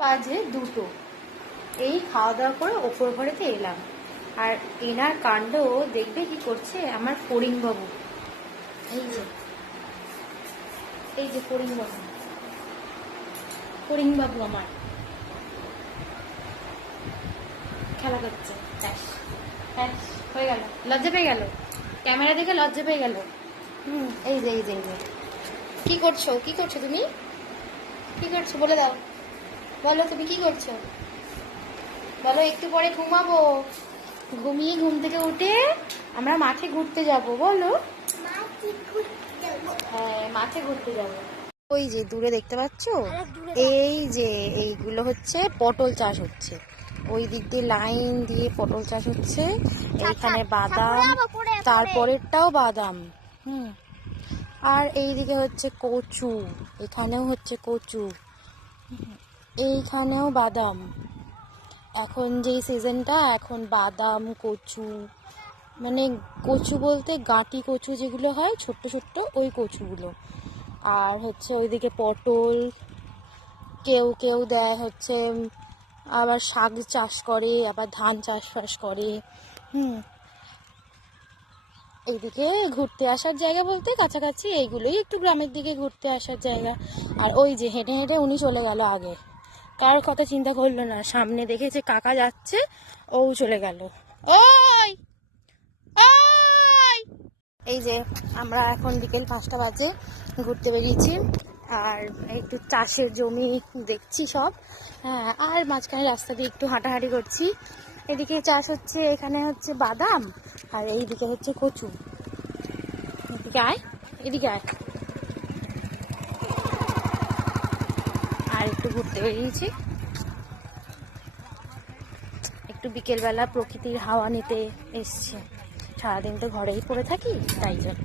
বাজে 2টো। এই খাওয়া দাওয়া করে ওপর ঘরেতে এলাম, আর এনার কাণ্ড দেখবে কি করছে আমার ফড়িং বাবু। এই যে ফড়িং বাবু আমার খেলা করছে। হয়ে গেল, লজ্জা পেয়ে গেল, ক্যামেরা দেখে লজ্জা পেয়ে গেল। এই যে কি করছো তুমি? কি করছো বলে দাও, বলো তুমি কি করছো বলো। একটু পরে ঘুমাবো, ঘুমিয়ে ঘুম থেকে উঠে আমরা মাঠে ঘুরতে যাব। বলো হ্যাঁ, মাঠে ঘুরতে যাব। ওই যে দূরে দেখতে পাচ্ছ, এই যে এইগুলো হচ্ছে পটল চাষ হচ্ছে। ওই দিক দিয়ে লাইন দিয়ে পটল চাষ হচ্ছে। এইখানে বাদাম, তারপরেরটাও বাদাম। আর এইদিকে হচ্ছে কচু, এখানেও হচ্ছে কচু, এইখানেও বাদাম। এখন যেই সিজনটা, এখন বাদাম, কচু, মানে কচু বলতে গাঁটি কচু যেগুলো হয় ছোট্ট ছোট্ট, ওই কচুগুলো। আর হচ্ছে ওইদিকে পটল, কেউ দেয় হচ্ছে আবার শাক চাষ করে, আবার ধান চাষবাস করে। এইদিকে ঘুরতে আসার জায়গা বলতে কাছাকাছি এইগুলোই, একটু গ্রামের দিকে ঘুরতে আসার জায়গা। আর ওই যে হেঁটে হেঁটে উনি চলে গেল আগে, কারোর কথা চিন্তা করলো না, সামনে দেখেছে কাকা যাচ্ছে, ও চলে গেল। ওই এই যে আমরা এখন বিকেল 5টা বাজে ঘুরতে বেরিয়েছি, আর একটু চাষের জমি দেখছি সব। হ্যাঁ, আর মাঝখানে রাস্তা দিয়ে একটু হাঁটাহাঁটি করছি। এদিকে চাষ হচ্ছে, এখানে হচ্ছে বাদাম, আর এইদিকে হচ্ছে কচু। এদিকে আয়। আর একটু ঘুরতে বেরিয়েছি, একটু বিকেলবেলা প্রকৃতির হাওয়া নিতে এসছি। সারাদিন তো ঘরেই পড়ে থাকি, তাই জন্য।